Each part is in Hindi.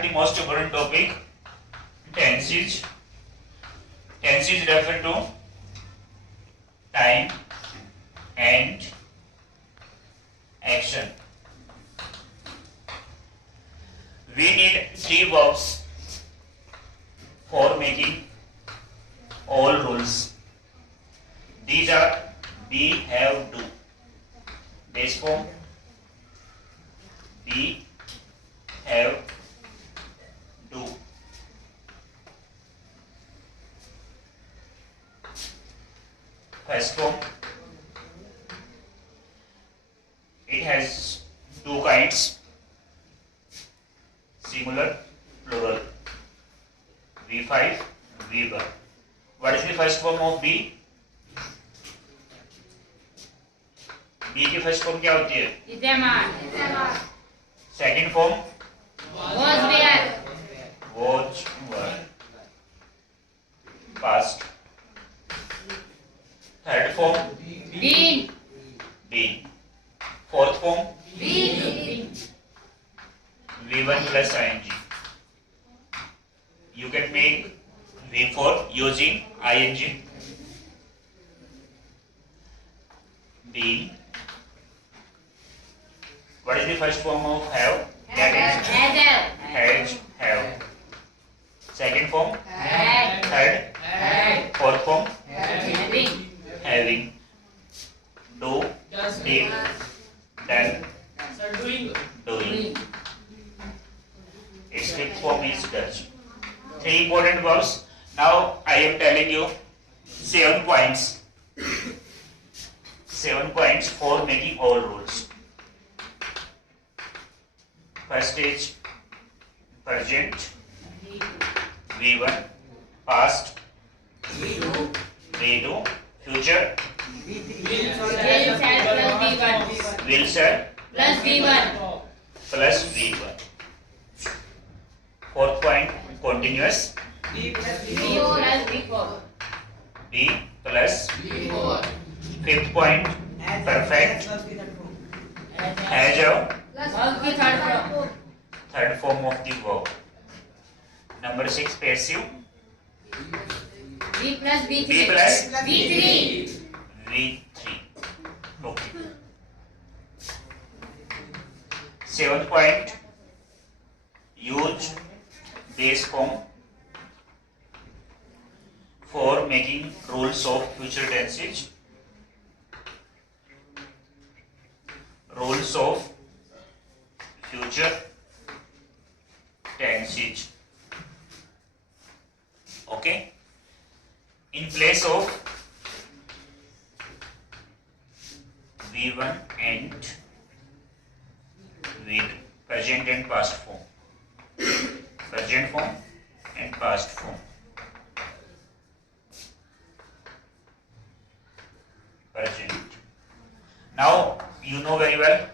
start the most important topic, tenses. Tenses refer to time and action. We need three verbs for making all rules. These are be, have, do. Base form be, have, do. First form, it has two kinds, singular, plural. V5, V1. What is the first form of B? B की फर्स्ट फॉर्म क्या होती है? विद्यमान. Second form was were. Past. Third form been. Fourth form V1 plus ing. You can make V4 using ing. Been. What is the first form of have? That is have. Second form had. Fourth form having. Do, did, done, doing. Its fifth form is does. Three important verbs. Now I am telling you 7 points. 7 points for making all rules. First is present, V1, past, V2, future, will shall plus V1. Fourth point, continuous, B plus V4. Fifth point, perfect, has a third form of the verb. Number 6, passive, V plus V3. Okay. Seventh point, use base form for making rules of future tenses. Rules of future tenses. Okay. In place of V1 and V2, present and past form. Present form and past form. Present. Now you know very well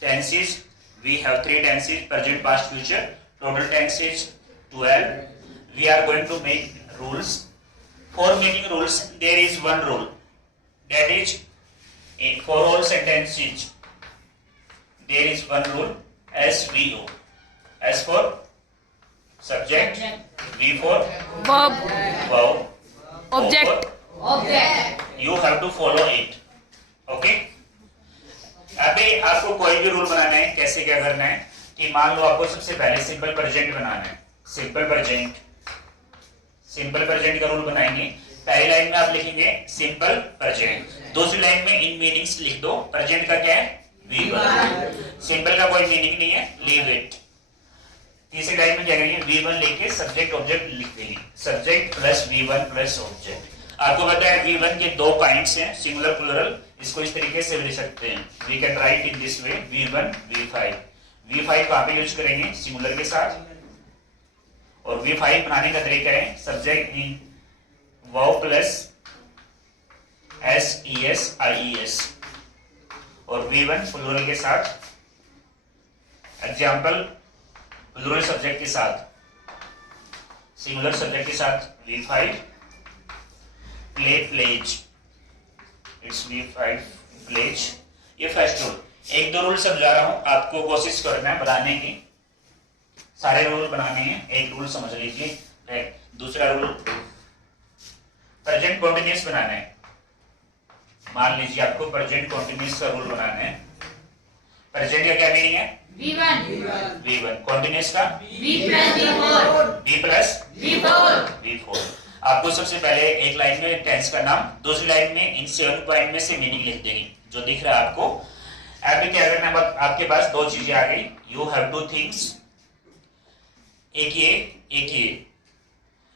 tenses. We have 3 tenses: present, past, future. Total tenses 12. We are going to make rules. For making rules, there is one rule. That is, for all sentences, there is one rule: SVO. S for subject, V for verb, object. You have to follow it. Okay? अभी आपको कोई भी रूल बनाना है. कैसे क्या करना है कि मान लो आपको सबसे पहले सिंपल प्रेजेंट बनाना है. सिंपल प्रेजेंट का रूल बनाएंगे. पहली लाइन में आप लिखेंगे सिंपल प्रेजेंट. दूसरी लाइन में इन मीनिंग्स लिख दो. प्रेजेंट का क्या है? V1. सिंपल का कोई मीनिंग नहीं है, लीव इट. तीसरी लाइन में क्या करेंगे? V1 लेके सब्जेक्ट ऑब्जेक्ट लिख देंगे. Subject plus V1 plus object. आपको पता है V1 के 2 काइंड्स हैं, सिंगुलर प्लूरल. इसको इस तरीके से भी लिख सकते हैं. We can write in this way V1 V5. V5 कहाँ पे यूज करेंगे? सिंगुलर के साथ. और V5 बनाने का तरीका है subject in verb plus SES और V1 प्लूरल के साथ. एग्जाम्पल, प्लूरल सब्जेक्ट के साथ, सिंगुलर सब्जेक्ट के साथ V5 play plays. Its V5 plays. ये फर्स्ट रूल. 1-2 रूल समझा रहा हूं, आपको कोशिश करना है बनाने की. सारे रूल बनाने हैं, एक रूल समझ लीजिए। दूसरा रूल प्रेजेंट कॉन्टिन्यूअस बनाना है। मान लीजिए आपको प्रेजेंट कॉन्टिन्यूअस का रूल बनाना है। प्रेजेंट का क्या मीनिंग है? V1 कॉन्टिन्यूअस का V प्लस V4। आपको सबसे पहले एक लाइन में टेंस का नाम, दूसरी लाइन में इन 7 पॉइंट में से मीनिंग लिख देंगे जो दिख रहा है आपको। अभी क्या करना है, आपके पास दो चीजें आ गई, यू हैव टू थिंग्स, एक ये।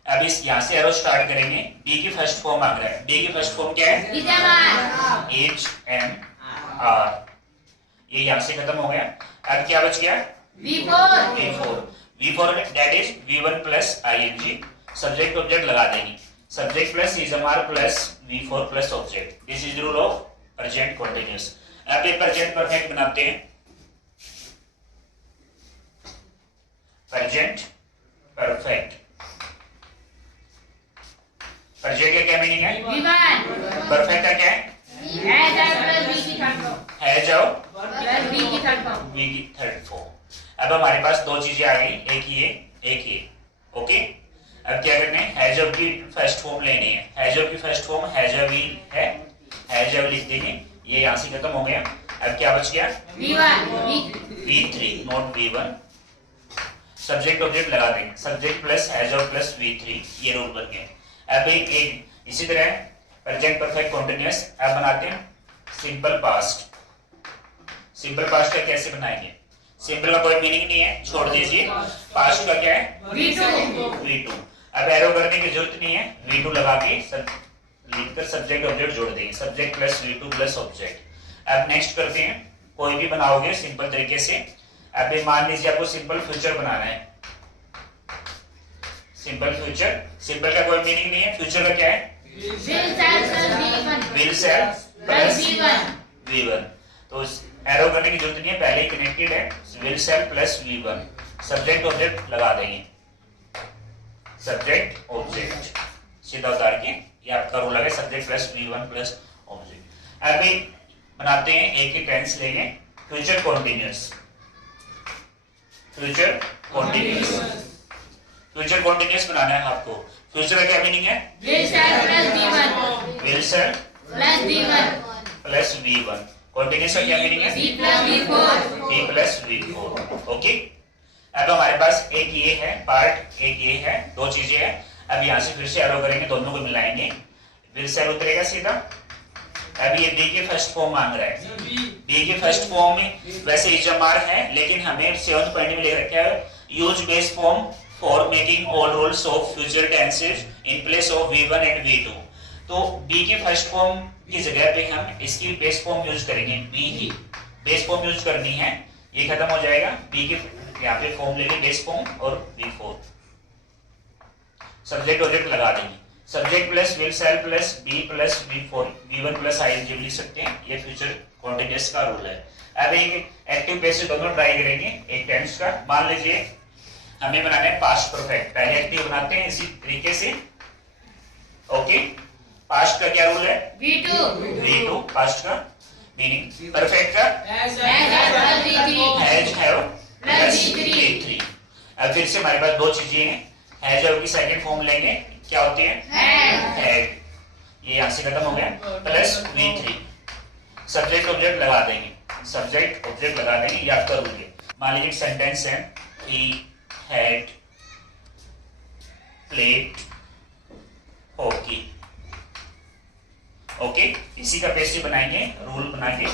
अब इस यहां से एरो स्टार्ट करेंगे। बी की फर्स्ट फॉर्म मांग रहा है। बी की फर्स्ट फॉर्म क्या है? HMR। ये यहां से खत्म हो गया। अब क्या बच गया? V4 that is V1 plus ING। Subject object लगा देंगे। Subject plus HMR plus V4 plus object. This is rule of present continuous. अब ये प्रेजेंट परफेक्ट बनाते हैं। प्रेजेंट परफेक्ट, प्रेजेंट का क्या मीनिंग है? परफेक्ट का क्या है? है जाओ V की थर्ड फॉर्म। अब हमारे पास दो चीजें आ गई, एक ये। ओके, अब क्या करना है? हैज ऑफ की फर्स्ट फॉर्म लेनी है। हैज ऑफ की फर्स्ट फॉर्म हैज ऑफ है, हैज ऑफ लिख देंगे। ये यहां से खत्म हो गया। अब क्या बच गया? V3 not V1। Subject object लगा देंगे। Subject plus has of plus V3, ये रूल बन गया। अब एक इसी तरह प्रेजेंट परफेक्ट कॉन्टिन्यूअस। अब बनाते हैं सिंपल पास्ट। सिंपल पास्ट का कैसे बनाएंगे? सिंपल का कोई मीनिंग नहीं है, छोड़ दीजिए। पास्ट का क्या है? V2। अब एरो करने की जरूरत नहीं है, V2 लगा के लिखकर सब्जेक्ट ऑब्जेक्ट जोड़ देंगे। Subject plus V2 plus object. अब नेक्स्ट करते हैं, कोई भी बनाओगे सिंपल तरीके से। अब मान लीजिए आपको सिंपल फ्यूचर बनाना है। सिंपल फ्यूचर, सिंपल का कोई मीनिंग नहीं है। फ्यूचर का क्या है? Will sell plus V1। तो एरो करने की जरूरत नहीं है, पहले ही कनेक्टेड है। Will sell plus V1। Subject object लगा देंगे। सब्जेक्ट ऑब्जेक्ट सीधा उतार के, ये आपका रूल है, subject plus V1 plus object. अभी बनाते हैं, एक ही टेंस लेंगे। Future continuous. फ्यूचर कॉन्टिन्यूअस बनाना है आपको। फ्यूचर का क्या मीनिंग है? Will sell plus V1। Continuous का क्या मीनिंग है? V plus V4। ओके, अब हमारे पास एक ये है पार्ट, एक ये है, दो चीजें हैं। अब यहाँ से फिर से एरो करेंगे, दोनों को मिलाएंगे। विल सेल उतरेगा सीधा। अब ये बी के फर्स्ट फॉर्म मांग रहा है। बी के फर्स्ट फॉर्म में वैसे HMR है, लेकिन हमें 7th पॉइंट में लिख रखा है use base form for making all rules of future tenses in place of V1 and V2। तो बी के फर्स्ट फॉर्म की जगह पे हम इसकी बेस फॉर्म यूज करेंगे। बी की बेस फॉर्म यूज करनी है, ये खत्म हो जाएगा। बी के यहाँ पे फॉर्म लेंगे बेस फॉर्म और V4। सब्जेक्ट ऑब्जेक्ट लगा देंगे। Subject plus will sell plus be plus V4, V1 plus ING लिख सकते हैं। ये फ्यूचर कॉन्टिन्यूअस का रूल है। अब एक एक्टिव पेसिव दोनों ट्राई करेंगे। एक टेंस का मान लीजिए हमें बनाना है पास्ट परफेक्ट। पहले एक्टिव बनाते हैं इसी तरीके से। ओके, पास्ट का क्या रूल है? V2 पास्ट का मीनिंग। परफेक्ट का हैज हैव प्लस V3। अब फिर से हमारे पास दो चीजें हैं। हैज हैव की सेकंड फॉर्म लेंगे, क्या होती है? हैड। ये यहां से खत्म हो गया, प्लस V3। सब्जेक्ट ऑब्जेक्ट लगा देंगे। सब्जेक्ट ऑब्जेक्ट लगा देंगे, याद कर लीजिए। मान लीजिए सेंटेंस है, he had played hockey। Okay, इसी का पैसिव बनाएंगे, रूल बना के।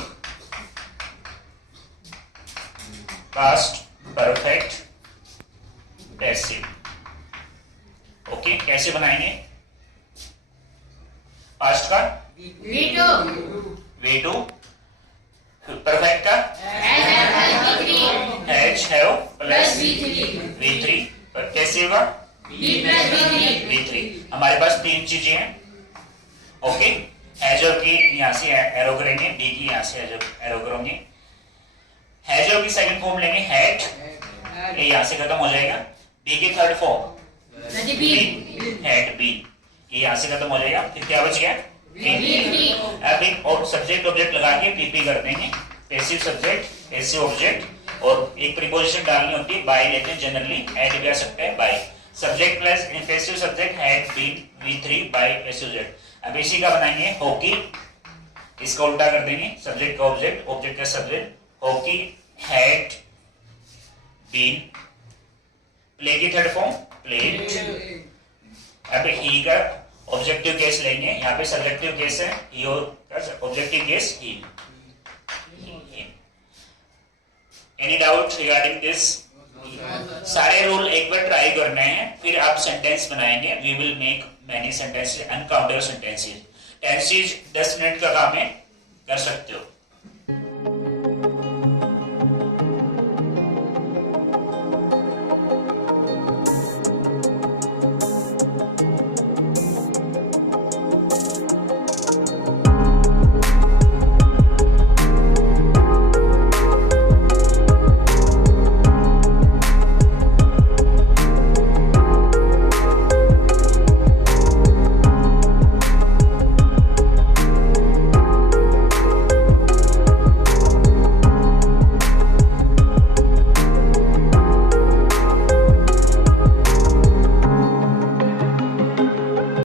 Past perfect passive. ओके, कैसे बनाएंगे? पास्ट का V2, परफेक्ट का हैज हैव प्लस V3, पर कैसे होगा? V3। हमारे पास तीन चीजें हैं। ओके, हैज ऑफ की यहां से एरो करेंगे, बी की यहां से एरो करेंगे। हैज ऑफ की सेकंड फॉर्म लेंगे हैड, ये यहां से खत्म हो जाएगा। बी की थर्ड फॉर्म हैड बी, ये यहां से खत्म हो जाएगा। फिर क्या बच गया? अब एक और सब्जेक्ट ऑब्जेक्ट लगा के PP कर देंगे। Passive subject passive object. और एक प्रीपोजिशन डालनी होती है, बाय लेते हैं जनरली, ऐड भी आ सकता है by. Subject plus passive subject had been V3 by passive subject. अब इसी का बनाएंगे हॉकी, इसका उल्टा कर देंगे, सब्जेक्ट का ऑब्जेक्ट, ऑब्जेक्ट का subject. Hockey had been, play की थर्ड फॉर्म प्लेड। अब ही का ऑब्जेक्टिव केस लेंगे, यहाँ पे सब्जेक्टिव केस है ही, और ऑब्जेक्टिव केस ही। Any doubt regarding this? सारे रूल एक बार ट्राई करने हैं, फिर आप सेंटेंस बनाएंगे। We will make many sentences, uncountable sentences. Tenses 10 minute का काम है, कर सकते हो।